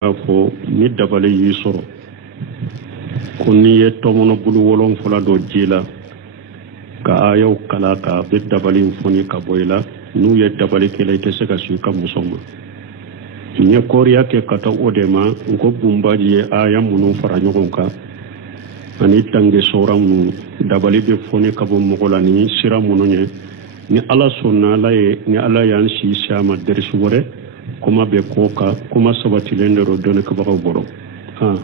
fo ni dabale yi soro ko ni ye tomono bulu wolon fola do jila ka ayaw kala ka be dabale foni ka boyla nu ye dabale kele te se ka su ka musoma ni koriya ke kata odema ko bumbaji ye aya munu fara nyogon ka ani tange soram dabale be foni ka bo mogola ni sira munu nye ni ala sunna la ye ni ala yan si sama dersu wore kuma be koka kuma sabati lendero done ka bago boro ha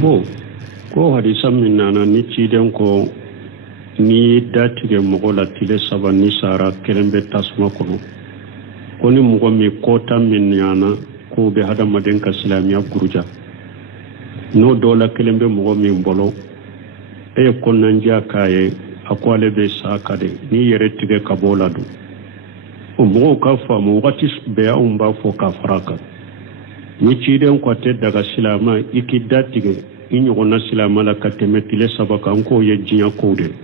bo ko hadisa min nana ni ciden ko ni datige mogo la tile saba ni sara kelembe tasma kono koni mogo mi kota min yana ko be hadamaden ka silamiya guruja no dola kelembe mogo mi mbolo e konnanja kaye akwale be sakade ni yere tige kabola du o mogo ka famu wakati be umba fo ka faraka ni ciden ko te daga silama iki datige inyogona silama la kateme tile saba kan ko ye jinya kode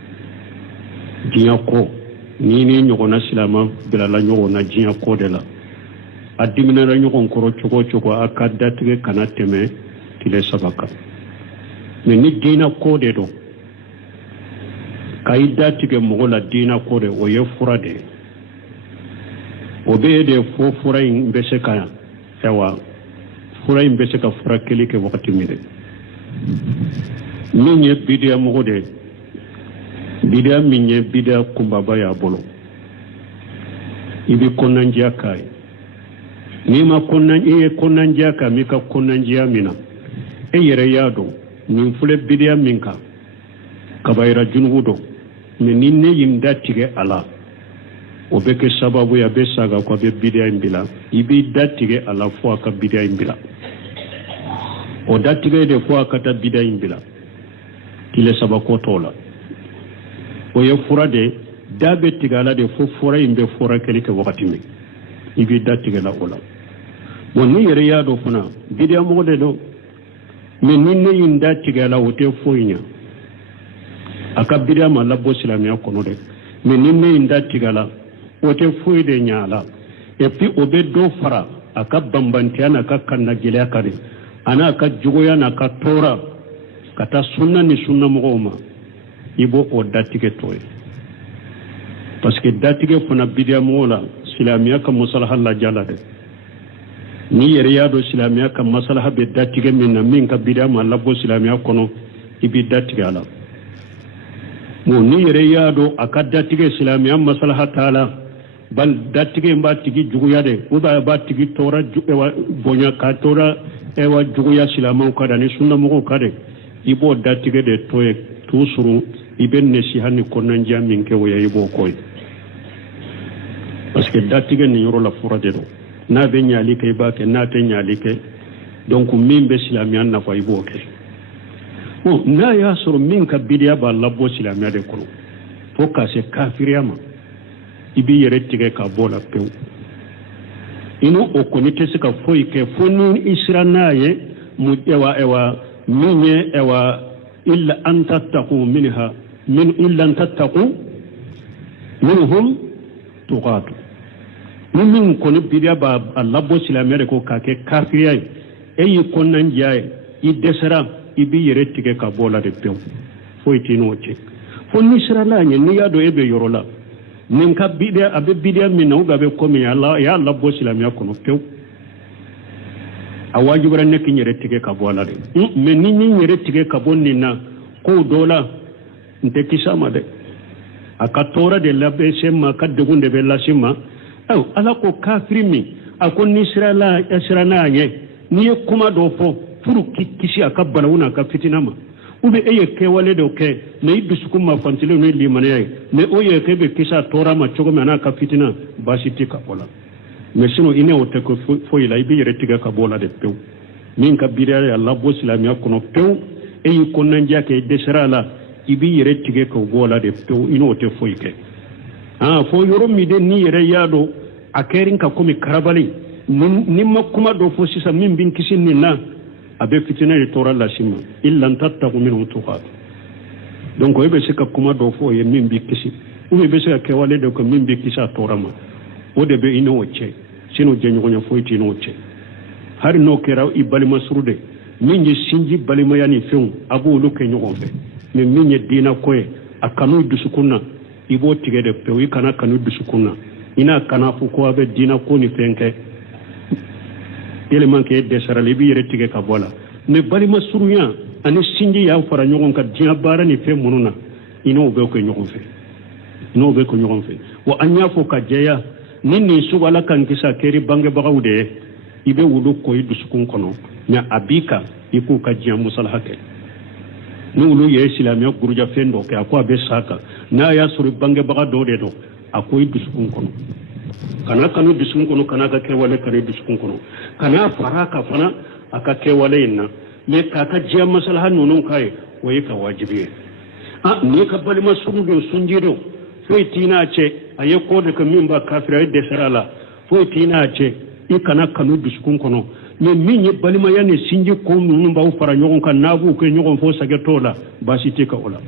jinya ko ni nyogona silama bilala nyogona jinya ko de la adimina la nyogon koro chogo akada tige kana teme tile sabaka ni dina ko de do kaida tige mogola dina ko de o ye furade o be de fo fura in bese kaya ewa fura in bese ka fura kele ke wakati mide ni nye bidia mogode bidia minye bidia kumbaba ya bolo ibi konanjia kai ni ma konanjia ka mika konanjia mina e yere yado ni fule bidia minka kabaira junudo ni ninne yimda tige ala obeke sababu ya besaga kwa be bidia imbila ibi datige ala fo aka bidia imbila o datige de fo aka ta bidia imbila kile sabako tola o ye furade dabe tigala de fo fura imbe fura kelike wakati mi ibi datigala ola bon ni yere yado funa bidia mo de do me ninne yinda tigala wote foinya aka bidia ma labbo silamiya kono de me ninne yinda tigala wote foide nyala e puis obe do fara aka bambantiana aka kanna gele akade ana aka jugoya na aka tora kata sunna ni sunna mogoma ibo o datige toy parce que datige fona bidia mola silamiya ka musalaha la jala de ni yere yado silamiya ka masalaha be datige minna min ka bidia ma labbo silamiya kono ibi datige ala mo ni yere yado aka datige silamiya masalaha taala bal datige mba tigi juguya de uba ba tigi tora ewa bonya ka tora ewa juguya silama ka dani sunna mo ka de ibo datige de toye tusuru iben ne si hanni konan jamin ke waya ibo koy parce que datige ni yoro la fura de do na be nyali kay ba ke na te nyali ke donc min be silamiyan na fa ibo ke o na ya suru min ka bidiya ba labbo silamiya de kono fo ka se kafiriyama ibi yere tige ka bola pew ino o konite se ka foi ke foni isranaye mu ewa minye ewa illa an tattaqu minha min illa an tattaqu minhum tuqatu min koni bidia ba Allah bo silamere ko ka ke kafiriya e konan jaye I desera ibi yere tige ka bola de pew foi tino che foni israla ni ya do ebe yorola nin ka bidia abe bidia min no gabe ko mi Allah ya Allah bo silamiya kono pew awajibara nek nyere tige ka bola de me ni nyere tige ka bonni na ko dola nte kisama de akatora de labe sema kadegunde be lasima aw ala ko kafiri mi akon nisrala esrana nye ni kuma do fo furu kisi akabala una ka fitinama ube eye ke wale do ke me idusukuma fantile no limane me oye ke be kisa tora ma chogo me na ka fitina basiti ka bola mais sinon ine o te ko fo ila ibi yere tiga ka bola de pew min ka bidare Allah bo silamiya kono pew e ko nan jake desera la ibi yere tiga ko bola de pew ino te fo ike fo yoro mi de ni yere yado akerin ka komi karabali ni makuma do fo sisa min bin kisin ni na abe fitina de tora la sima illa tattaqu minhum tuqat donc o be se ka kuma do fo ye min bi kisi o be se ka kewale de ko min bi kisa torama o de be ino wacce sino jenyo nya fo iti no wacce har no kera i balima surude min je sinji balima yani few abu lu ke nyogon fe mais min ye dina koye akanu dusukunna ibo tigede pewi kana kanu dusukunna ina kana fu ko abe dina ko ni fenke eleman ke desara libi yere tige ka bola mais balima surunya ani sinji ya fara nyogon ka dina bara ni fe mununa ino be ko nyogon fe ino be ko nyogon fe wa anya fo ka jeya ninni sugala kan kisa keri bange bagawde ibe wudu ko dusukun kono nya abika iku ka jiya musalhake nulu ye islamiyya guruja fendo ke akwa be saka na ya suri bange baga dode do akoy dusukun kono kana kanu dusukun kono kana ka ke wale kare dusukun kono kana faraka fana aka ke wale inna me ka ka jiya maslaha nunun kai waye ka wajibi ne ka bali masuru do sunjido foi tina ce aye ko de ka min ba kafira de sarala foi tina ce ikana kanu dusukun kono mais min ye balima yani sinji ko nunu ba fara nyogon kan nabu ko nyogon fo sage tola ba site ka ola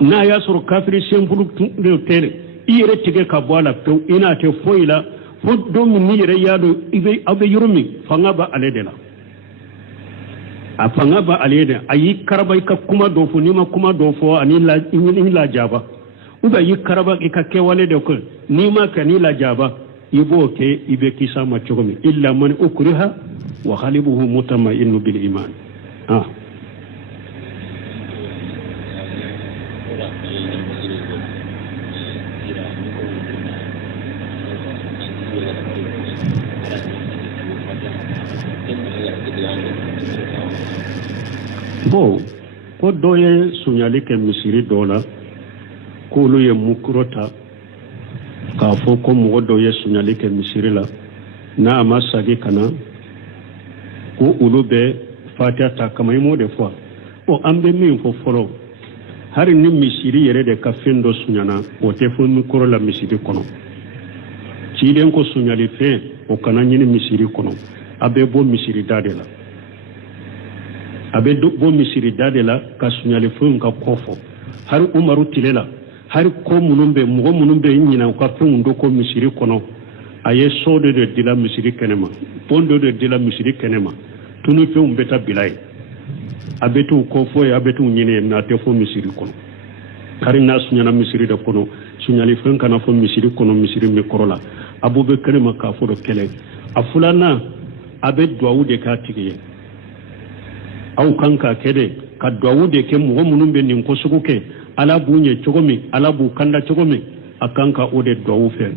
na ya sur kafiri sembulu de tele ire tige ka bola pe ina te foila fo do min ni yere yado ibe abe yurumi fanga ba aledela a fanga ba alede ayi karaba ka kuma do fo ni ma kuma do fo ani la jaba uba yi karaba ka kewale de ko ni ma ka ni la jaba ibo ke ibe kisa ma chogomi illa man ukriha wa khalibuhu mutamainnu bil iman bo ko doye sunyali ke misiri dola ko lu ye mukrota ka fo ko mo do ye sunyali ke misiri la na amasagi kana ko ulube fatiha ta kamay mo de fois o ambe min fo folo hari ni misiri yere de ka fendo sunyana o te fo mukro la misiri kono ci den ko sunyali fe o kana nyini misiri kono abe bo misiri dade la abe bo misiri dade la ka sunyali fe ka kofo har umaru tilela har ko munumbe mugo munumbe nyina ka fe ndo ko misiri kono aye sode de dila misiri kenema pondo de dila misiri kenema tunu fe umbeta bilai abetu ko fo ya abetu nyine na te fo misiri kono kari na sunyana misiri de kono sunyali fe kana fo misiri kono misiri me korola abube kenema ka fo do kele afulana abe duawude ka tigiye au kanka kede ka duawude ke mugo munumbe nin ko suguke ala bunye chogomi ala bu kanda chogomi akanka ode duawu fe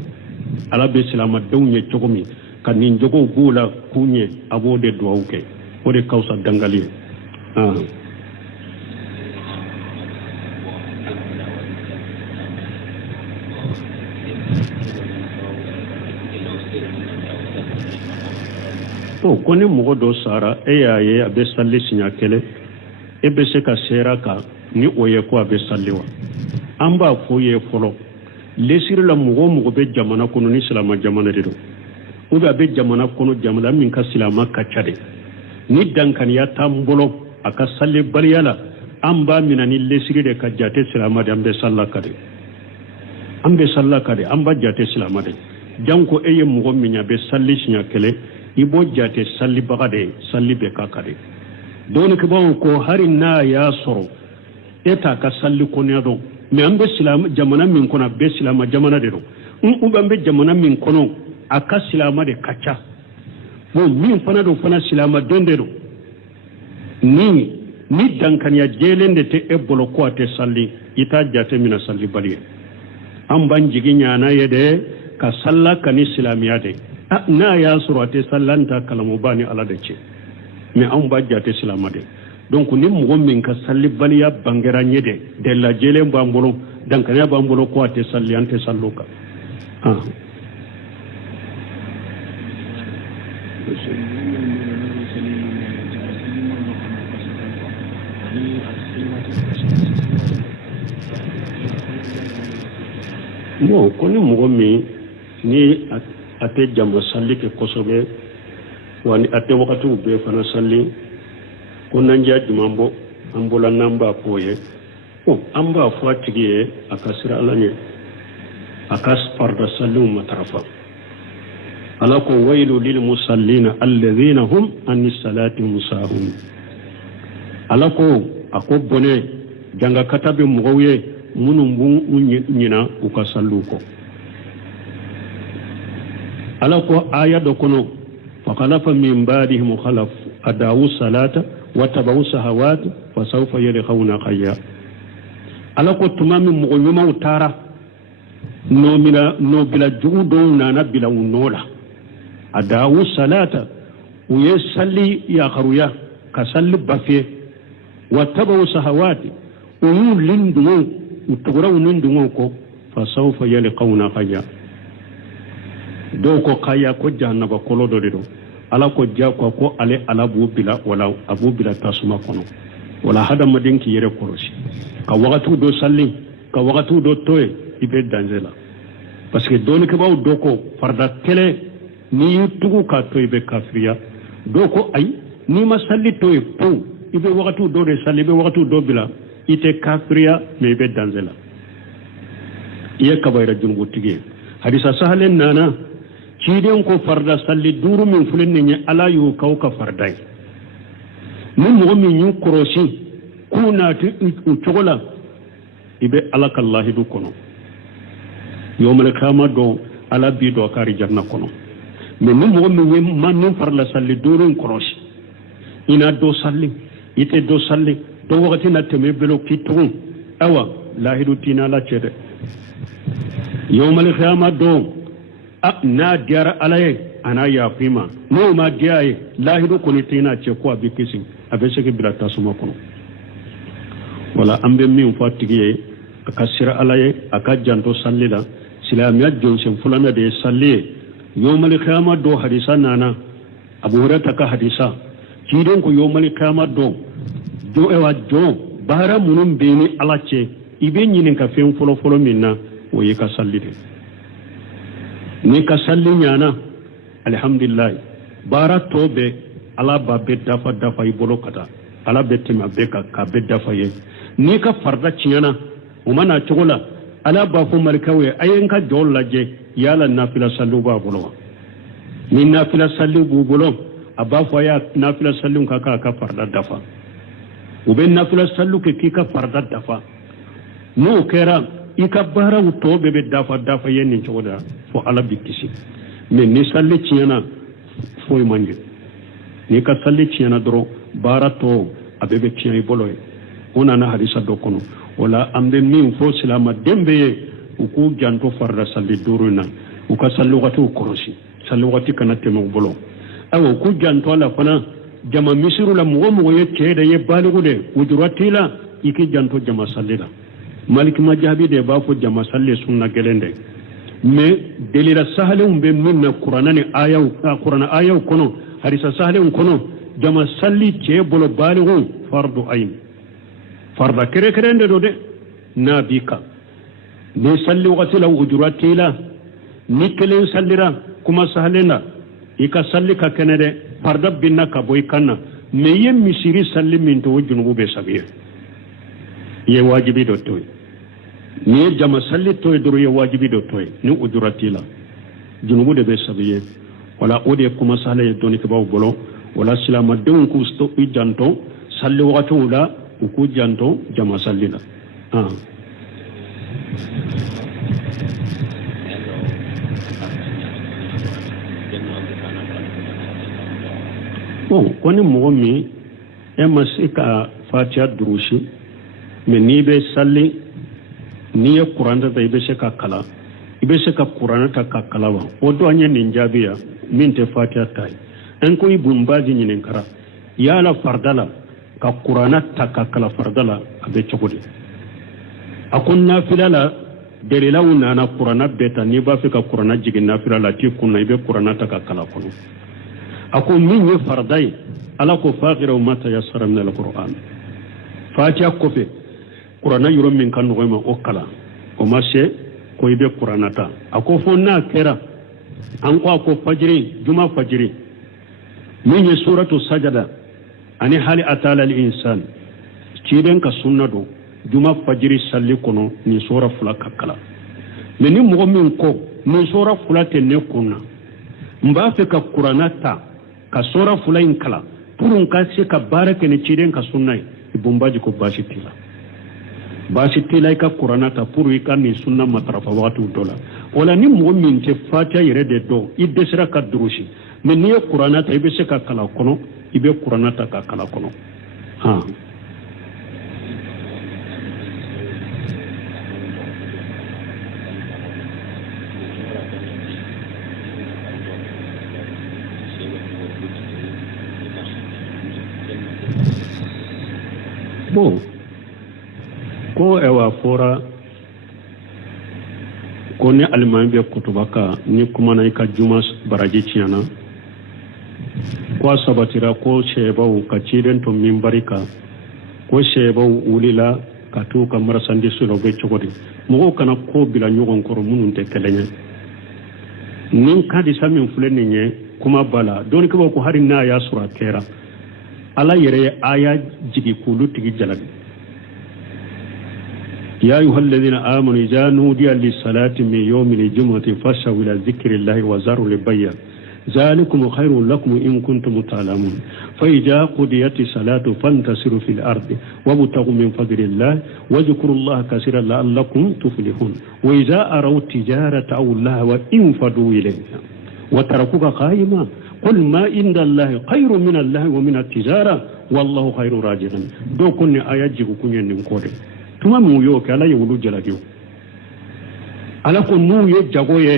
ala be silama dawnye chogomi kan nin jogo bula kunye abode duawu ke ode kausa dangali to koni mogo do sara yaye abe salli sinya kele ebe se ka sera ka ni oye ko abe salliwa amba fo ye folo lesir la mogo be jamana kono ni silama jamana de do o be jamana kono jamana min ka silama ka chade ni dankan ya tambolo aka salli bariyala amba minani lesir de ka jate silama de ambe sallaka de amba jate silama de janko eye mogo minya be salli sinya kele ibo jate salli bagade salli be kakade don ke bawo ko harin na ya soro eta ka salli ko ne do me ambe silama jamana min kona be silama jamana de do ubambe jamana min kono aka silama de kacha bo min fana do fana silama donde do ni dankan ya jelende te ebolo ko ate salli ita jate mina salli baliye am ban jiginya na yede ka salla kani islamiya de na ya surate sallanta kalamu bani ala da ce me an ba jate silama de donc ni mo min ka salli baliya bangera nyede de la jele mbambolo dankanya bambolo ko ate salli ante salluka bon koni mɔgɔ min ni a tɛ jama salli kɛ kosɛbɛ wa ni a tɛ wagatiw bɛɛ fana salli ko nandiya jumɛn bɔ an bɔla n'an b'a fɔ ye an b'a fɔ a tigi ye a ka sira ala ɲɛ a ka farda salliw matarafa ala ko wailu lil musallina alladhina hum an salatihim sahun ala ko a ko bɔnɛ janga kata bɛ mɔgɔw ye minnu b'u ɲina u ka salliw kɔ ala ko aya dɔ kɔnɔ fakalafa min ba'dihim khalaf adawu salata wa tabawu sahawat fa sawfa yalqawna khayya ala ko tuma min mɔgɔ ɲumanw taara no bila jugu dɔw nana bila u nɔ la adawu salata u ye salli yakharuya ka salli bafiye wa tabawu sahawat u y'u lindungo u tugura u lindungo ko fa sawfa yalqawna khayya dɔw ko khayya ko jahannaba kɔlɔ dɔ de don ala ko jakwa ko ale ala b'u bila wala a b'u bila tasuma kɔnɔ wala hadamaden k'i yɛrɛ kɔlɔsi ka wagatiw dɔ salli ka wagatiw dɔ to ye i bɛ danger la parce que dɔɔnikɛbaw dɔ ko farda kɛlɛ n'i y'i tugu k'a to i bɛ kafiriya dɔw ko ayi n'i ma salli to ye pewu i bɛ wagatiw dɔ de salli i bɛ wagatiw dɔ bila i tɛ kafiriya mais i bɛ danger la i ye kabayira junubutigi ye hadisa sahalen nana ciden ko farda salli duuru min filɛ nin ye ala y'o k'aw ka farda ye ni mɔgɔ min y'u kɔlɔsi k'u naati u cogo la i bɛ ala ka lahidu kɔnɔ yawmal qiyama dɔn ala b'i dɔn ka arijanna kɔnɔ mais ni mɔgɔ min ye min farla salli duuru in kɔlɔsi i na dɔ salli i tɛ dɔ salli dɔ wagati na tɛmɛ belo k'i tugun awa lahidu t'i n'ala cɛ dɛ yawmal qiyama dɔn n'a diyara ala ye a n'a yafi ma n'o ma diya ye lahidu kɔni t'i n'a cɛ ko a bɛ kisi a bɛ se k'i bila tasuma kɔnɔ wala an bɛ min fɔ a tigi ye a ka sira ala ye a ka janto salli la silamɛya jɔnsen filanan de ye salli ye yawmal qiyama dɔ hadisa nana abu hurairata ka hadisa ciden ko yawmal qiyama dɔ jɔn baara minnu bɛ ni ala cɛ i bɛ ɲininka fɛn fɔlɔ-fɔlɔ min na o ye ka salli de ni ka salli ɲana alhamdulillah baara tɔ bɛ ala b'a bɛɛ dafa i bolo ka taa ala bɛ tɛmɛ a bɛɛ kan k'a bɛɛ dafa ye n'i ka farda tiɲɛna o ma na cogo la ala b'a fɔ malikaw ye a ye n ka jɔw lajɛ yala nafila salliw b'a bolo wa ni nafila salliw b'u bolo a b'a fɔ a y'a nafila salliw ka k'a ka farda dafa u bɛ nafila salliw kɛ k'i ka farda dafa n'o kɛra i ka baaraw tɔ bɛɛ bɛ dafa ye nin cogo la fɔ ala b'i kisi mais ni salli tiɲɛna foyi man ɲɛ n'i ka salli tiɲɛna dɔrɔn baara tɔ a bɛɛ bɛ tiɲɛ i bolo ye o nana hadisa dɔ kɔnɔ o la an bɛ min fɔ silamɛden bɛɛ ye u k'u janto farda salli duuru in na u ka salli wagatiw kɔlɔsi salli wagati kana tɛmɛ u bolo ayiwa u k'u janto a la fana jama misiriw la mɔgɔ mɔgɔ ye cɛ de ye baaligu de wujura t'i la i k'i janto jama salli la maliki ma jaabi de b'a fɔ jama salli sunna gɛlɛn dɛ mais delila sahalenw bɛ min na kuranɛ ni ayaw kɔnɔ hadisa sahalenw kɔnɔ jama salli cɛ bolo baaligu fardu ayin farda kɛrɛkɛrɛn de do dɛ n'a b'i kan ni salli wagati la wujura t'i la ni kelen sallira kuma sahalen na i ka salli ka kɛnɛ dɛ farda binna ka bɔ i kan na mais i ye misiri salli min to o junubu bɛ sabi ye i ye wajibi dɔ to ye n'i ye jama salli to ye dɔrɔn i ye wajibi dɔ to ye ni wujura t'i la junubu de bɛ sabi ye wala o de ye kuma sahalen ye dɔnnikɛbaw bolo wala silamɛdenw k'u i janto salli wagatiw la u k'u janto jama salli la bon ko ni mɔgɔ min e ma se ka fatiha durusi mais n'i bɛ salli n'i ye kuranɛ ta i bɛ se ka kalan i bɛ se ka kuranɛ ta ka kalan wa o don an ye nin jaabi ya min tɛ fatiha ta ye an ko ibn bazi ɲininkara yala farda la ka kuranɛ ta ka kalan farda la a bɛ cogo di a ko nafila la dalilaw nana kuranɛ bɛɛ ta n'i b'a fɛ ka kuranɛ jigin nafila la t'i kunna i bɛ kuranɛ ta ka kalan kɔnɔ a ko min ye farda ye ala ko faqiraw ma tayassara min al-Qur'an fatiha kɔfɛ kuranɛ yɔrɔ min ka nɔgɔ ma o kalan o ma se ko ibe kuranata ako fo na kera an ko fajiri juma fajiri min yi suratu sajada ani hali atala al insan ciden ka sunna do juma fajiri salli kono ni sura fula kakala mais ni mo min ko ni sura fula te ne kunna mba fe ka kuranata ka sura fula in kala purun ka se ka barake ne ciden ka sunna ibumbaji ko bashi tila ka kuranata puru ka ni sunna matrafa watu dola wala ni mo min te fatiha yere de do idesira ka durushi mais ni kuranata ibe se ka kala kono ibe kuranata ka kala kono ha bon ko ewa fora ko ne alman be kutubaka ni kuma na ka juma baraji ciyana ko sabatira ko shebau ka ciden to mimbarika ko shebau ulila ka to ka marasandi sulo be chogodi mo kana ko bila nyogon koro munun te kelenya nin kadi samin fuleni nye kuma bala don ko ko hari na ya sura kera ala yere aya jigi kulu tigi jalabi يا أيها الذين آمنوا إذا نودي للصلاة من يوم الجمعة فاسعوا إلى ذكر الله وذروا البيع ذلكم خير لكم إن كنتم تعلمون فإذا قضيت الصلاة فانتصروا في الأرض وابتغوا من فضل الله واذكروا الله كثيرا لعلكم تفلحون وإذا أروا التجارة أو اللهو انفضوا إليها وتركوك قائما قل ما عند الله خير من الله ومن التجارة والله خير راجعا دو كن آيات جيكو كن ينكوري tuma mu yo kala ye wulu jalagyo ala ko nu ye jagoye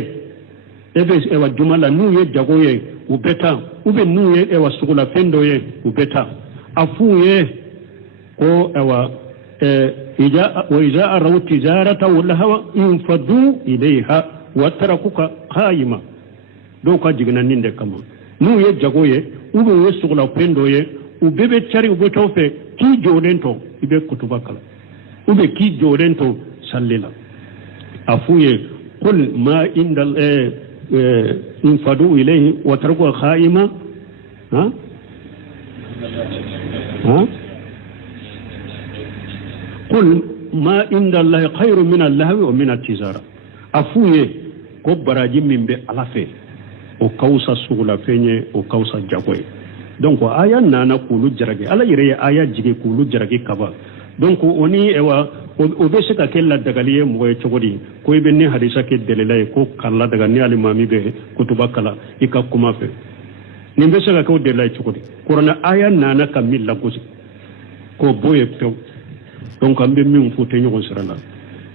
ebe ewa jumala nu ye jagoye ubeta ube nu ye ewa sugula fendo ye ubeta afu ye ko ewa iza araw tijarata wala hawa infadu ilayha wa tarakuka qaima do ka jigna ninde kama nu ye jagoye ube ye sugula fendo ye ubebe chari ubeto fe ki jodento ibe kutubakala ube ki jorento sallila afuye qul ma indal infadu ilayhi wa tarku khaima ha qul ma inda allahi khairu min allahwi wa min at-tijara afuye ko baraji min be alafe o kausa sugula fenye o kausa jagoy donc aya nana kulu jarage ala yire aya jige kulu jarage kaba donc oni ewa o be se ka kella dagaliye mo e chogodi ko be ne hadisa ke delelay ko kala daga ni alimami be kutuba kala ika kuma fe ni be se ka ko delelay chogodi korona aya nana kamilla ko ko boye pe donc ambe mi fu te nyogon sirala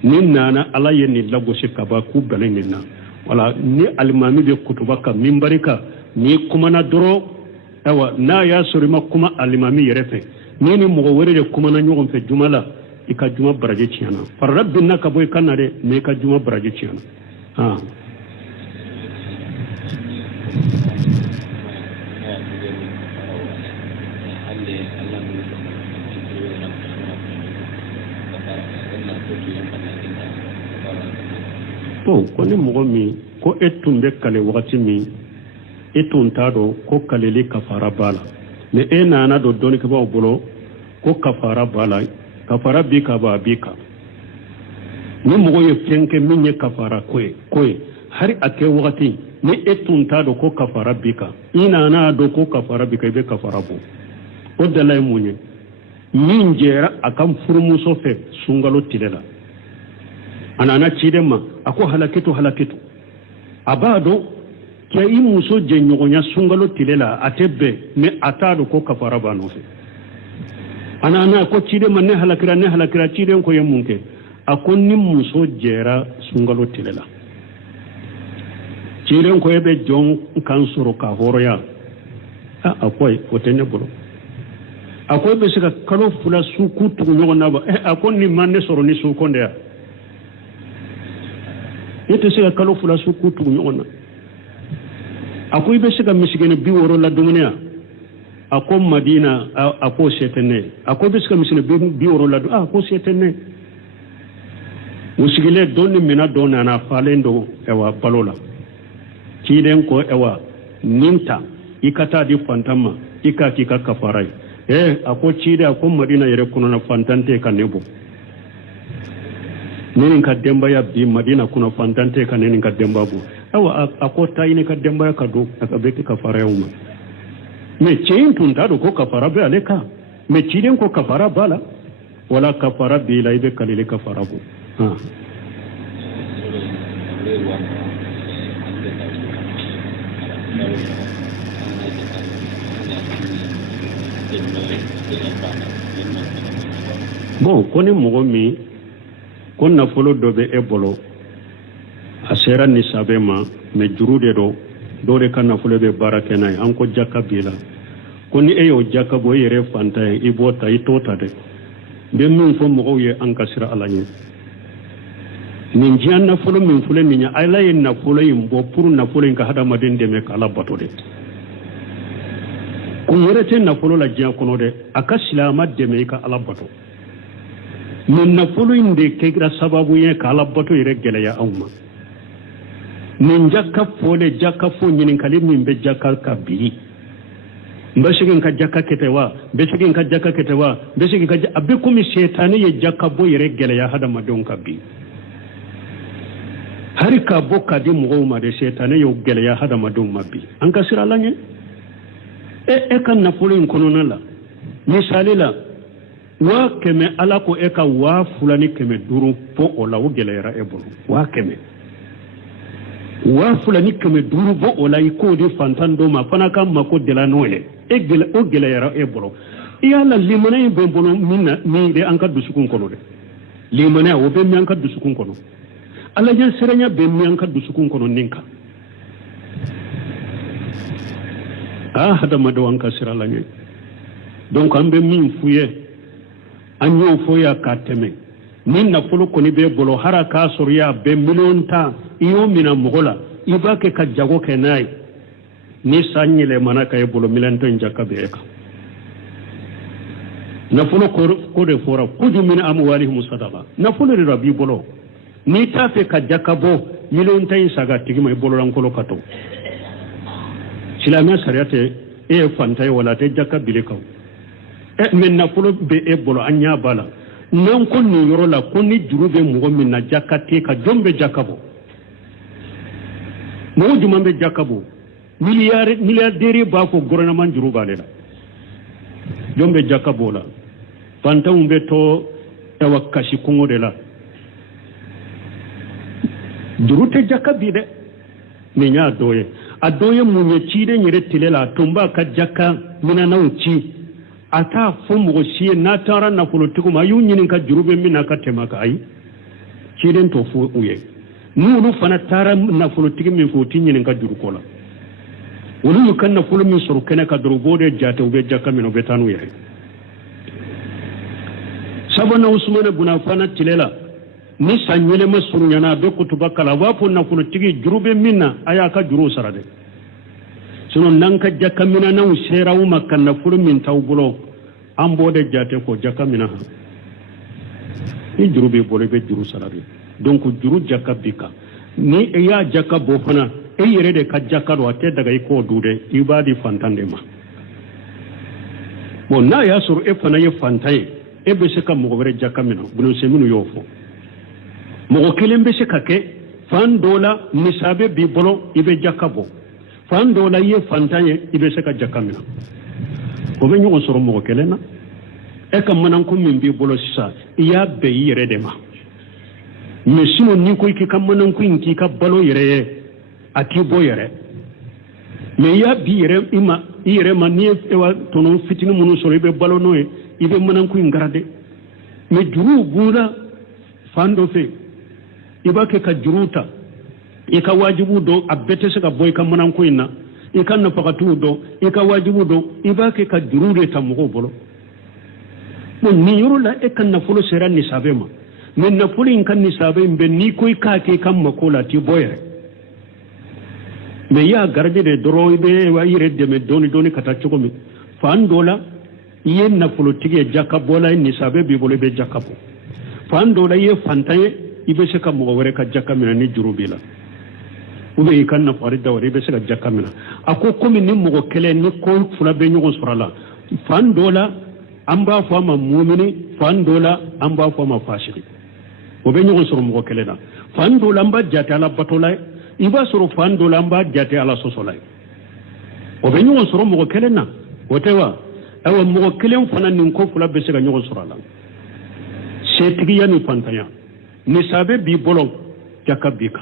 ni nana ala ye ni lago se ka ba ku belen ni na wala ni alimami be kutuba ka mimbarika ni kuma na doro ewa na ya surima kuma alimami yerefe nini mogo were de kuma na nyogon fe jumala ika juma baraje ciana far rabbi naka boy kanare me ka juma baraje ciana ha to ko ni mogo mi ko etumbe kale wakati mi etun tado ko kalele kafara bala ne ena na do doni ke ba bolo ko kafara bala kafara bika ba bika ni mogo ye fenke minye kafara koy hari ake wakati ni etunta do ko kafara bika ina na do ko kafara bika be kafara bo o dalay munye min jera akam furmuso fe sungalo tilela anana chidema ako halaketu abado ke imuso je nyogonya sungalo tilela atebe me atado ko kafara bano fe anana ko chidema ne halakira chiden ko yemunke akon ni muso jera sungalo tilela chiden ko yebe jon kansuro ka horoya akoy otene bolo akoy be sika kalo fula su kutu nyogona ba akon ni manne soro ni su kondeya yete sika kalo fula su kutu nyogona akoy be sika misigene bi woro la dumunya ako madina ako setene ako be sika misigene bi woro la ako setene usigile doni mina dona na falendo ewa balola ciden ko ewa ninta ikata di fantama ika kika kafarai ako cide ako madina yere kuno na fantante ka nebo nini ka demba ya bi madina kuna fantante ka nini ka demba bu ewa ako tayini ka demba ya kado akabeki kafarai uma me cin tunta do ko kafara be aleka me ciden ko kafara bala wala kafara bi la ibe kalile kafara bu bon koni mogo mi ko nafolo dɔ bɛ e bolo a sera nisabe ma mais juru de do de ka nafolo bɛ baara kɛ n'a ye an ko jaka b'i la ko ni e y'o jaka bɔ e yɛrɛ fanta ye i b'o ta i t'o ta dɛ n bɛ min fɔ mɔgɔw ye an ka sira ala ɲɛ nin diɲɛ nafolo min filɛ nin ye ala ye nafolo in bɔ pour nafolo in ka hadamaden dɛmɛ ka ala bato de kun wɛrɛ tɛ nafolo la diɲɛ kɔnɔ dɛ a ka silamɛ dɛmɛ i ka ala bato mais nafolo in de kɛra sababu ye ka ala bato yɛrɛ gɛlɛya anw ma nin jaka fɔle jaka fɔ ɲininkali min bɛ jaka ka bi n bɛ segin ka jaka kɛtɛ wa n bɛ segin ka jaka kɛtɛ wa n bɛ segin ka a bɛ komi setani ye jaka bɔ yɛrɛ gɛlɛya hadamadenw ka bi hari ka bɔ ka di mɔgɔw ma de setani y'o gɛlɛya hadamadenw ma bi an ka sira la ɲɛ e ka nafolo in kɔnɔna la misali la 100 ala ko e ka 2,500 fo o la o gɛlɛyara e bolo 100 2,500 fo o la i k'o di fantan dɔ ma fana ka mako dela n'o ye o gɛlɛyara e bolo i y'a la limaniya in bɛ n bolo min de an ka dusukun kɔnɔ dɛ limaniya o bɛ min an ka dusukun kɔnɔ ala ɲɛ siranya bɛ min an ka dusukun kɔnɔ nin kan hadamadenw an ka sira la ɲɛ donc an bɛ min f'u ye an y'o fɔ ya k'a tɛmɛ ni nafolo kɔni b'e bolo hara k'a sɔrɔ y'a bɛɛ 10,000,000 i y'o minɛ mɔgɔ la i b'a kɛ ka jago kɛ n'a ye ni san yɛlɛmana ka e bolo 1,000,000 in jaka bɛ e kan nafolo ko de fɔra kuju min amwalihim sadaqa nafolo de b'i bolo n'i t'a fɛ ka jaka bɔ 1,000,000 in saga tigi ma i bololankolon ka to silamɛ sariya tɛ e ye fanta ye wala tɛ jaka bile kan mais nafolo bɛ e bolo an ɲa b'a la n'an ko nin yɔrɔ la ko ni juru bɛ mɔgɔ min na jaka tɛ ka jɔn bɛ jaka bɔ mɔgɔ jumɛn bɛ jaka bɔ miliyardɛri b'a fɔ gouvernement juru b'ale la jɔn bɛ jaka bɔ la fantanw bɛ tɔ ewa kasi kɔngɔ de la juru tɛ jaka bi dɛ nin y'a dɔ ye a dɔ ye mun ye ciden yɛrɛ tile la a tun b'a ka jaka minɛnw ci a t'a fɔ mɔgɔ si ye n'a taara nafolotigiw ma a y'u ɲininka juru bɛ min na ka tɛmɛ kan ayi ciden t'o fɔ u ye n'olu fana taara nafolotigi min fɛ u t'i ɲininka juru ko la olu y'u ka nafolo min sɔrɔ kɛnɛ ka dɔrɔn u b'o de jate u bɛ jaka minɛ u bɛ taa n'u yɛrɛ sabanan usumana bunafana tile la ni san yɛlɛma surunyana a bɛ kutuba kala a b'a fɔ nafolotigi juru bɛ min na a y'a ka juruw sara dɛ sinon n'an ka jaka minɛnw sera u ma ka nafolo min t'aw bolo an b'o de jate ko jaka minɛ ni juru b'i bolo i bɛ juru sara de donc juru jaka bi kan ni e y'a jaka bɔ fana e yɛrɛ de ka jaka don a tɛ daga i k'o dun dɛ i b'a di fantan de ma bon n'a y'a sɔrɔ e fana ye fantan ye e bɛ se ka mɔgɔ wɛrɛ jaka minɛ bunusɛminu y'o fɔ mɔgɔ kelen bɛ se ka kɛ fan dɔ la nisaabe b'i bolo i bɛ jaka bɔ fan dɔ la i ye fantan ye i bɛ se ka jaka minɛ o bɛ ɲɔgɔn sɔrɔ mɔgɔ kelen na e ka manako min b'i bolo sisan i y'a bɛn i yɛrɛ de ma mais sinon n'i ko i k'i ka manako in k'i ka balo yɛrɛ ye a t'i bɔ yɛrɛ mais i y'a bi i yɛrɛ ma n'i ye tɔnɔ fitinin minnu sɔrɔ i bɛ balo n'o ye i bɛ manako in garder mais juruw b'u la fan dɔ fɛ i b'a kɛ ka juruw ta i ka wajibu dɔn a bɛɛ tɛ se ka bɔ i ka manako in na i ka nafakatiw dɔn i ka wajibu dɔn i b'a kɛ ka juruw de ta mɔgɔw bolo bon nin yɔrɔ la e ka nafolo sera nisaabe ma mais nafolo in ka nisaabe in bɛ n'i ko i k'a kɛ i ka mako la t'i bɔ yɛrɛ mais i y'a garder de dɔrɔn i bɛ i yɛrɛ dɛmɛ dɔɔni dɔɔni ka taa cogo min fan dɔ la i ye nafolotigi ye jaka bɔla ye nisaabe b'i bolo i bɛ jaka bɔ fan dɔ la i ye fantan ye ibe se ka mo wore ka jakka mina ni jurubila ube i kan na fari da wore ibe se ka jakka mina ako komi ni mo kele ni ko fula be nyugo surala fan dola amba fo ma mu'mini fan dola amba fo ma fasiki o be nyugo suru mo kele na fan dola amba jate ala batola iba suru fan dola amba jate ala sosola o be nyugo suru mo kele na wotewa awa mo kele fana ni ko fula be se ka nyugo surala setigiya ni fantanya ni sabe bi bolon jakka bika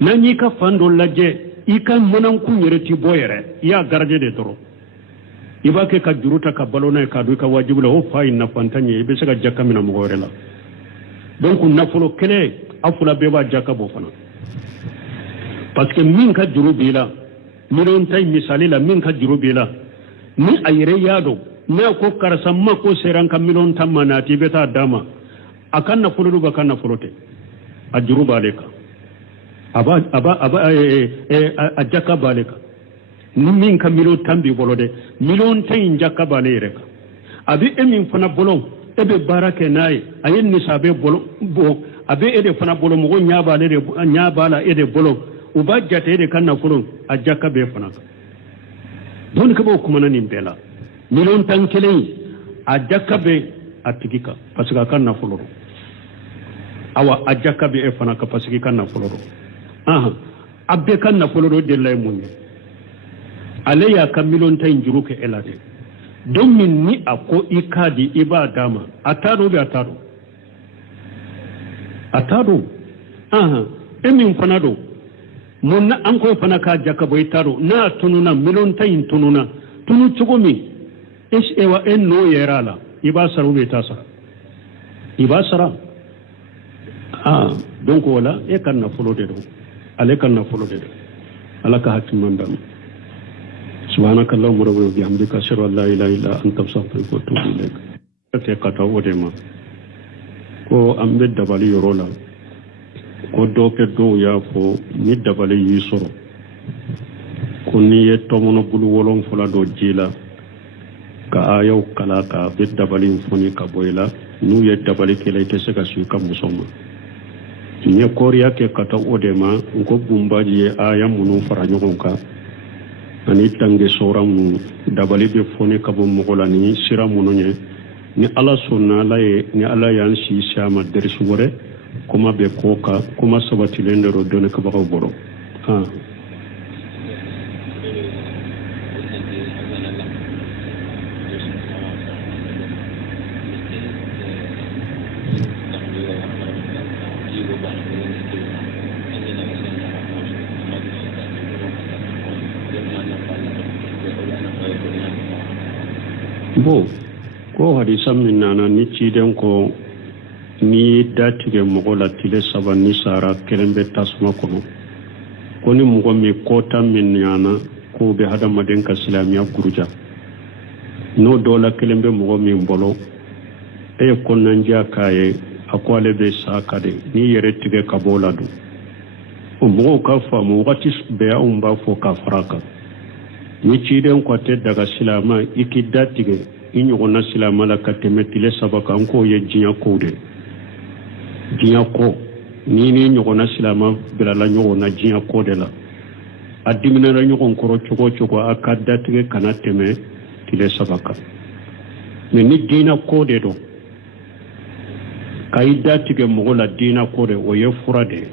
nani ka fando laje ika monan ku yere ti boyere ya garje de toro iba ke ka juruta ka balona ka du ka wajibula ho fa inna fantanya ibe se ka jakka mina mo gorela donc nafolo kele afula be ba jakka bo fana parce que min ka jurubila miron tay misali la min ka jurubila ni ayre yado na ko karasa ma ko seran ka milon tamana ti beta dama akan na fulu ba kan na fulote ajuru baleka aba ajaka baleka min ka milo tambi bolode milon tay jakka balere ka abi emin fana bolon ebe barake nay ayen ni sabe bolon bo abe ede fana bolon mo nyabala ede bolon uba jate ede kan na fulun ajaka be fana don ka bo kuma nan bela milon tan kelen ajaka be atigika parce que kan na fulun awa ajaka be e fana ka parce que kan na fuloro abbe kan na fuloro de lay munye ale ya kamilon tay njuru ke elade don min ni ako ikadi ibadama atado be atado emin fana do mun na an ko fana ka jaka boy taro na tununa milon tay tununa tunu chugomi es ewa en no yerala iba saru be tasa iba sara donc wala e kan na folo de do ale kan na folo de do ala ka hakiman dam subhanakallahumma wa bihamdika ashhadu an la ilaha illa anta astaghfiruka wa atubu ilaik ke kata wodema ko ambe dabali yorola ko do ke do ya fo ni dabali yi soro ko ni ye tomono bulu wolon fula do jila ka ayo kala ka be dabali foni ka boyla nu ye dabali ke lay te se ka su ka musoma nye koriya ke kata odema ngo bumbaji ye aya munu fara nyogon ka ani tange sora mu dabali be foni ka bo mogola ni sira munu nye ni ala sunna la ye ni ala yan si shama dersu wore kuma be koka kuma sabati lendero done ka bago boro bo ko hadisa min nana ni ciden ko ni datige mogo la tile saba ni sara kelembe tasma kono ko ni mogo mi kota min nana ko be hadamaden ka silamiya guruja no dola kelembe mogo mi mbolo e ko nanja kaye akwale be sakade ni yere tige kabola du o mogo ka famu wakati be umba fo ka faraka ni ciden ko te daga silama ikidda tige inyogona silama la katemetile sabaka nko ye jinya kode jinya ko ni nyogona silama bilala nyogona jinya kode la adimina la nyogon koro choko akadda tige kanateme tile sabaka ni dina kode do kaida tige mogola dina kode o ye furade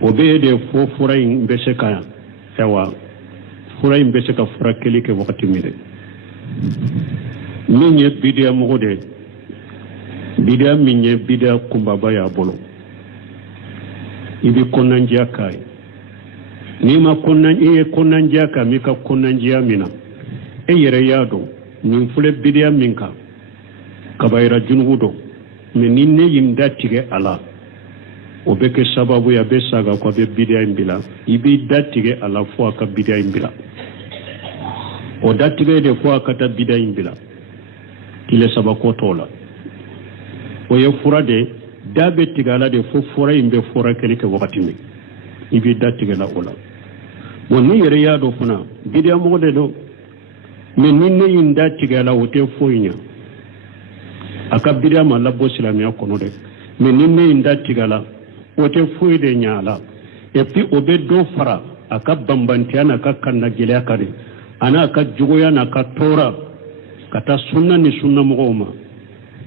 o be de fo fura imbese ka ewa fura imbese ka fura kelike wakati mire minye bidia mogode bidia minye bidia kumbaba ya bolo ibi konanjia kai nima konanjia ka mika konanjia mina yere yado nimfule bidia minka kabaira junudo menine yimda tige ala obeke sababu ya besaga kwa be bidia imbila ibi datige ala fo aka bidia imbila o datige de fo akata bidia imbila kile sabako tola o ye furade dabe tigala de fo fura imbe fura kelike wakati mi ibi datige la ola woni yere yado funa bidia mo de do menine yimda tigala wote fo inya aka bidia ma labo silamiya kono de mais ni me inda tigala o te foyi de nyala et puis o be do fara aka bambantiya na ka kanna gele akade ana ka jugoya na ka tora kata sunna ni sunna mo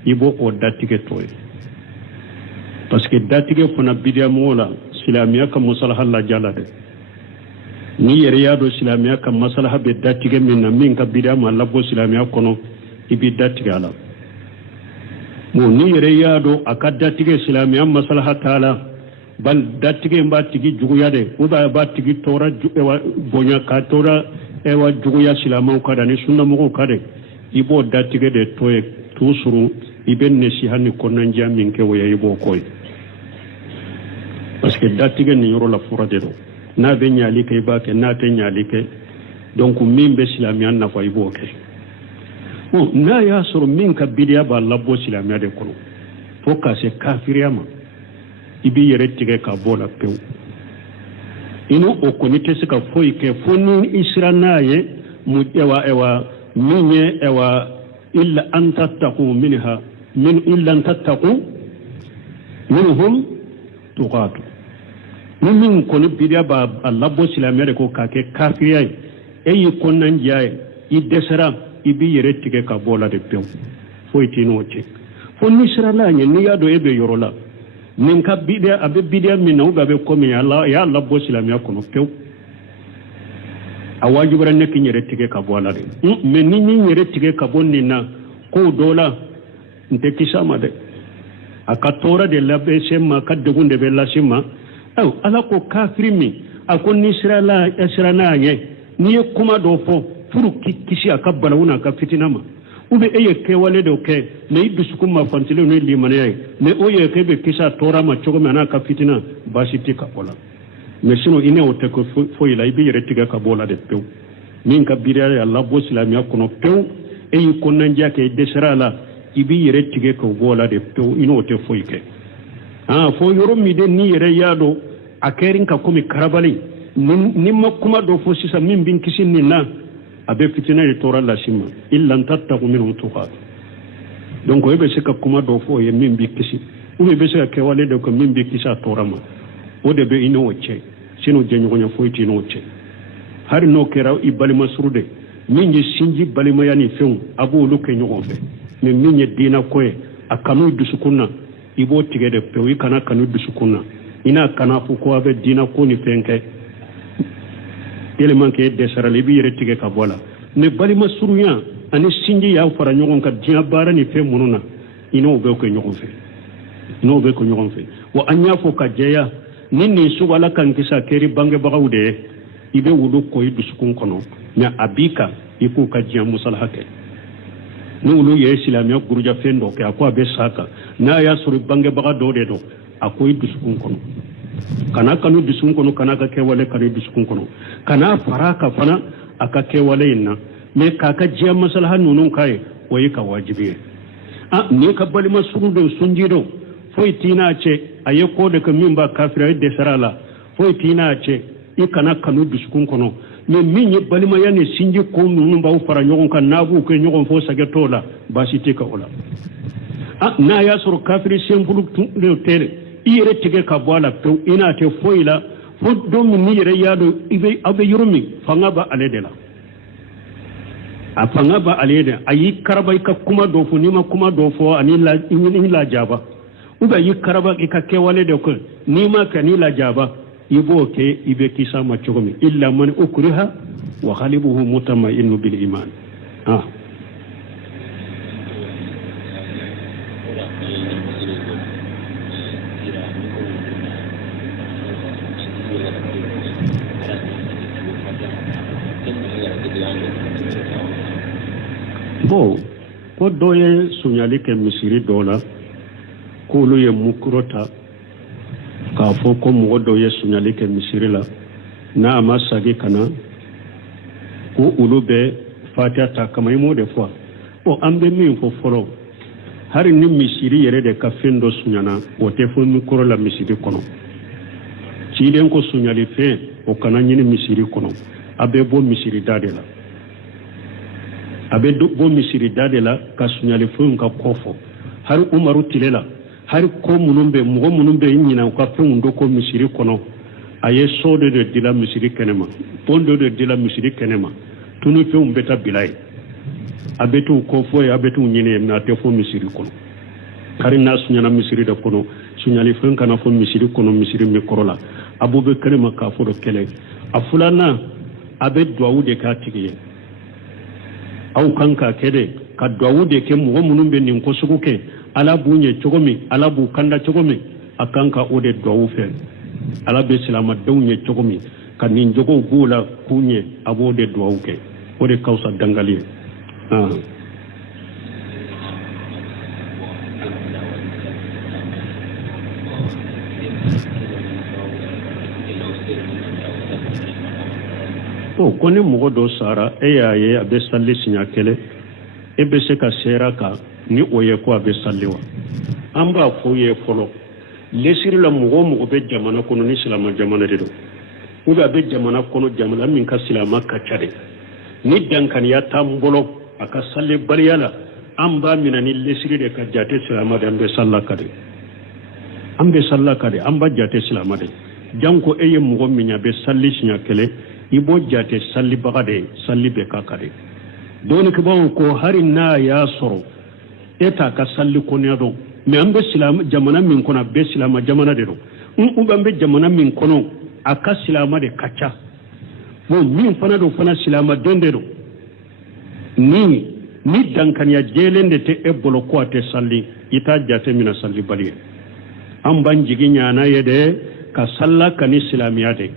ibo o datige toy parce que datige fona bidia mola silamiya ka musalaha la jalade ni yere yado silamiya ka masalaha be datige minna min ka bidia ma labo silamiya kono ibi datige ala mo ni yere yado aka datige silamiya masalaha taala bal datige mba tigi juguya de uba ba tigi tora ewa bonya ka tora ewa juguya silamaw kada ni sunna mo kade ibo datige de toye tusuru iben ne si hanni konan jamin ke waya ibo koy parce que datige ni yoro la fura de do na be nyali kay ba ke na te nyali ke donc min be silamiya na fa ibo ke o na ya suru min ka bidiya ba labo silamiya de kono fo ka se kafiriyama ibi yere tige ka bola pew ino o konite se ka foi ke fonu isranaye mu ewa minye ewa illa an tattaqu minha min illa an tattaqu minhum tuqatu min kono bidiya ba labo silamiya de ko ka ke kafiriyai eyi konnan jaye i desara ibi yere tige ka bola de pew foi tino che fonu isranaye ni yado ebe yorola nin ka bidiya abe bidiya min na be komi Allah ya labo silamiya kono pew awajibara ne kin yere tige ka bola de mais ni yere tige ka bonni na ko dola nte kisama de akatora de labe sema kadegunde be lasima aw ala ko kafirimi akon ni israna ye ni kuma do fo furu kisi akabala una ka fitinama ube eye ke wale do ke ne idusukuma ma fantile ne limane ay ne oye ke be kisa tora ma chogo mana ka fitina basiti ka bola mais sino ine o te ko fo ila ibi yere tiga ka bola de pew min ka biriya ya Allah bo silamiya kono pew eyi konnan jake desrala ibi yere tiga ka bola de pew ino te fo ike fo yoro mi de ni yere yado akerin ka komi karabali nimma kuma do fo sisa min bin kisin ni na abe fitina de tora la sima illa tattaqu minhum tuqat donc o be se ka kuma do fo ye min bi kisi o be se ka wale de ko min bi kisa tora ma o de be ino oche sino jenyo nya fo tino oche hari no kera ibalima surude min je sinji balima yani few abu lu ke nyogo be me min ye dina koye akanu dusukunna ibo tige de pewi kana kanu dusukunna ina kana fu ko abe dina ko ni fenke eleman ke desarale bi yere tige ka bola ne balima surunya ani sinji ya fara nyogon ka dia bara ni fe mununa ino be ko nyogon fe no be ko nyogon fe wa anya fo ka jeya ninni sugala kan kisa keri bange bagawde ibe wudu ko yidu sukun kono nya abika iku ka dia musalhake ni wulu ye islamiya guruja fendo ke akwa be saka na ya suru bange bagado de do akoy yidu sukun kono kana kanu dusun kono kana ka kewale kare dusun kono kana faraka fana aka kewale inna me kaka jiya maslaha nunun kai wayi ka wajibi ne ka bali masuru da sunjido foi tina ce aye ko da min ba kafira de sarala foi tina ce i kana kanu dusun kono me min ye bali ma yani sinji ko nunun ba fara nyogon kan nabu ko nyogon fo sage tola ba shi te ka ola na ya suru kafiri sembulu de tere ire tige ka bola to ina te foila fo do min yere yado ibe abe yurumi fanga ba aledela a fanga ba alede ayi karaba ka kuma do fo nima kuma do fo ani la jaba uba yi karaba ka ke wale de ko nima ka ni la jaba ibo ke ibe kisa ma chogomi illa man ukriha wa khalibuhu mutamainnu bil iman ko doye sunyali ke misiri dola ko lu ye mukurota ka fo ko mo doye sunyali ke misiri la na ma sagi kana ko ulube fatiha ta kamay mo de fois o ambe min fo folo hari ni misiri yere de ka fendo sunyana o te fo mukuro la misiri kono ci den ko sunyali fe o kana nyini misiri kono abe bo misiri dade la abe bo misiri dade la ka sunyali fo ka kofo har umaru tilela hari ko munumbe mugo munumbe nyina ko ndo ko misiri kono aye sode de dila misiri kenema bondo de dila misiri kenema tunu fe umbeta bilai abetu ko foye abetu nyine na te fo misiri kono kari na sunyana misiri da kono sunyali fen kana fo misiri kono misiri me korola abube kenema ka fo do kele afulana abe duawu de ka tigiye aw kanka kede ka duawu de ke mugo munumbe nin ko suguke ala bunye chogomi ala bu kanda chogomi akanka ode duawu fe ala be silama dawnye chogomi kan nin jogo bula kunye abode duawu ke ode kausa dangali to koni mugo do sara eyaye abe salli sinya kele ebe se ka sera ka ni oye ko abe salliwa amba foye folo lesiri la mugo be jamana kono ni silama jamana de do ube abe jamana kono jamana min ka silama ka chade ni dankan ya tambolo aka salli bariyala amba minani lesiri de ka jate silama de ambe sallaka de amba jate silama de janko eye mugo minya be salli sinya kele ibo jate salli bagade salli be kakade doni ke bawo ko hari na ya soro eta ka salli ko ne do me ambe silama jamana min kona be silama jamana de do ubambe jamana min kono aka silama de kacha bo min fana do fana silama donde do ni dankan ya jelende te ebolo ko ate salli ita jate mina salli baliye an ban jiginya na yede ka salla kani silamiya de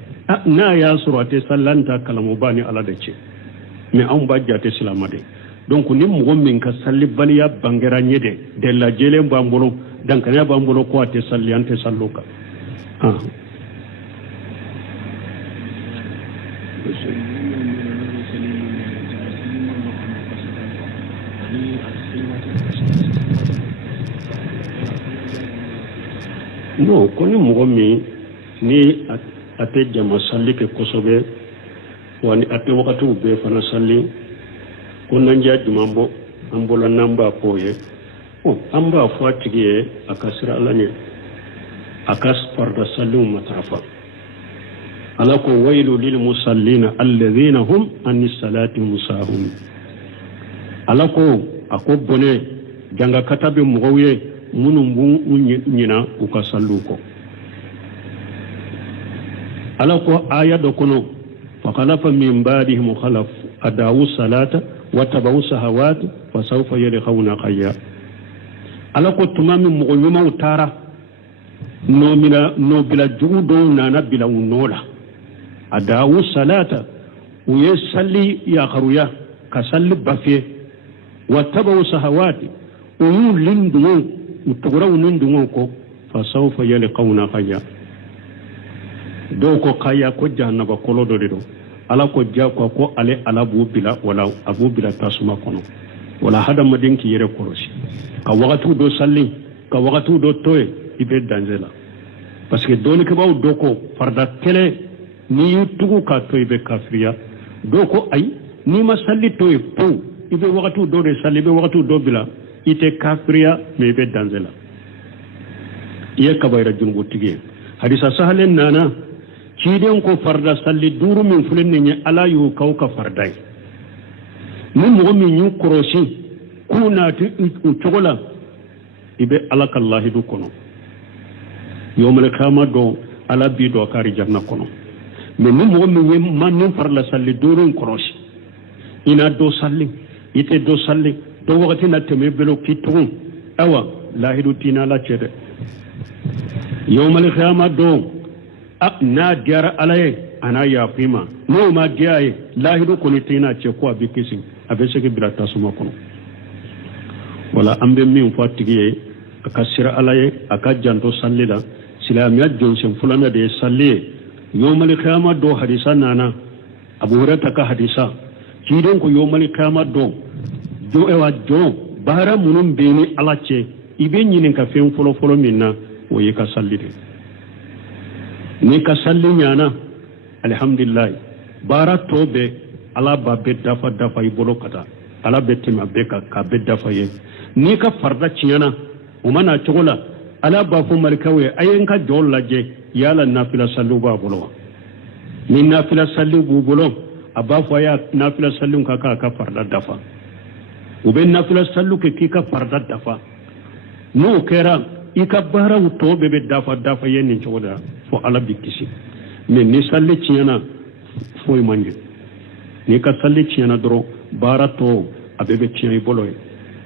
na ya surate sallanta kalamu bani ala da ce me an ba jate silama de donc ni mugo min ka salli baliya bangera nyede de la jele bambolo dankan ya bambolo ko ate salli ante salluka no koni mugo mi ni ate jama salli ke kosobe wani ate wakati ube fana salli ko nanja jumambo ambola namba koye amba fo tigiye akasira alani akas farda sallu matrafa alako wailu lil musallina alladhina hum anis salati musahun alako akobone janga katabe mugoye munumbu nyina ukasalluko alako aya dokono fakalafa min ba'dihim khalaf adawu salata wa tabawu sahawat fa sawfa yalqawna khayya alako tumami mugonyuma utara no bila judo nana bila unola adawu salata uye salli ya kharuya kasalli bafe wa tabawu sahawati uyu lindu utugura unindu ko fa sawfa yalqawna khayya do ko kaya ko jahannaba kolodo de do ala ko jakko ko ale ala bubila wala abubila tasuma kono wala hada madinki yere korosi ka wagatu do salli ka wagatu do toy ibe danzela parce que doni ke baw do ko farda tele ni yutugu ka toy be kafriya do ko ay ni ma salli toy po ibe wagatu do de salli be wagatu do bila ite kafriya me be danzela ye kabayra jungo tige hadisa sahalen nana ciden ko farda salli duru min fulen ne ala yu kauka fardai mun mo min yu korosi kuna ti utogola ibe alakallahi du kono yawmal qiyamah do ala bi do kari janna kono mais mun mo min man farla salli duru korosi ina do salli ite do salli do wakati na teme belo kitun awa lahidu tina la cede yawmal qiyamah do na diyar alaye ana ya fima no ma diyaye lahido koni tina ce ko abi kisi abe sege birata suma kono wala ambe min fatigiye aka sira alaye aka janto sallida silamiya jonsen fulana de salliye yawmal qiyamah do hadisa nana abu hurairah ka hadisa kidon ko yawmal qiyamah do ewa jo bara munum beni alace ibe nyinin ka fen folo minna o yi ka sallide ni ka salli nyana alhamdulillah bara tobe ala ba be dafa ibolo kata ala be tema be ka be dafa ye ni ka farda cinyana o mana chogola ala ba fo malkawe ayen ka jol laje yala nafila sallu ba bolo min nafila sallu bu bolo aba fo ya nafila sallu ka farda dafa ube nafila sallu ke ki ka farda dafa no kera ika bara to bebe dafa yen choda fo ala bikisi mais ni salle tiana fo manje ni ka salle tiana dro bara to abebe tiana boloy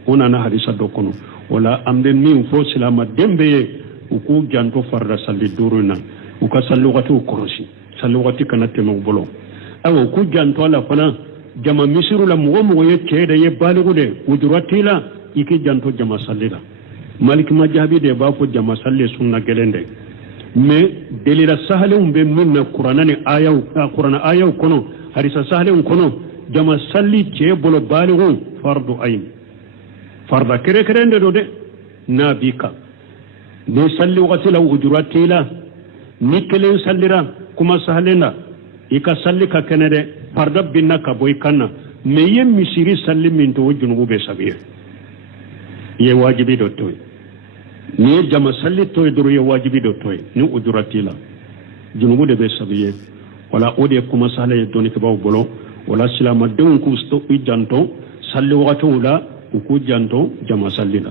ona na hadisa do kono wala ambe min fo silama dembe uku janto farda salli duruna uka sallu wati ukorosi sallu wati kana temo bolo awo ku janto ala fana jama misiru la mo ye cede ye baligude uduratila iki janto jama sallida malik majabi de ba fo jama salle sunna gelende mais delira sahalum be minna qur'anani ayaw kono hadisa sahalum kono jama salli ce bolo baligu fardu ayn farda kere ndo de nabika ne salli wati la uduratila nikelen sallira kuma sahalena ika salli ka kenede farda binna ka boy kanna me yem misiri salli min to junubu be sabiye ye wajibi do toy ni jama salli toy duru ye wajibi do toy ni uduratila junubu de be sabiye wala ode kuma sahala doni ke baw bolo wala silama dewon ku sto janto salli wakati wala ku janto jama sallina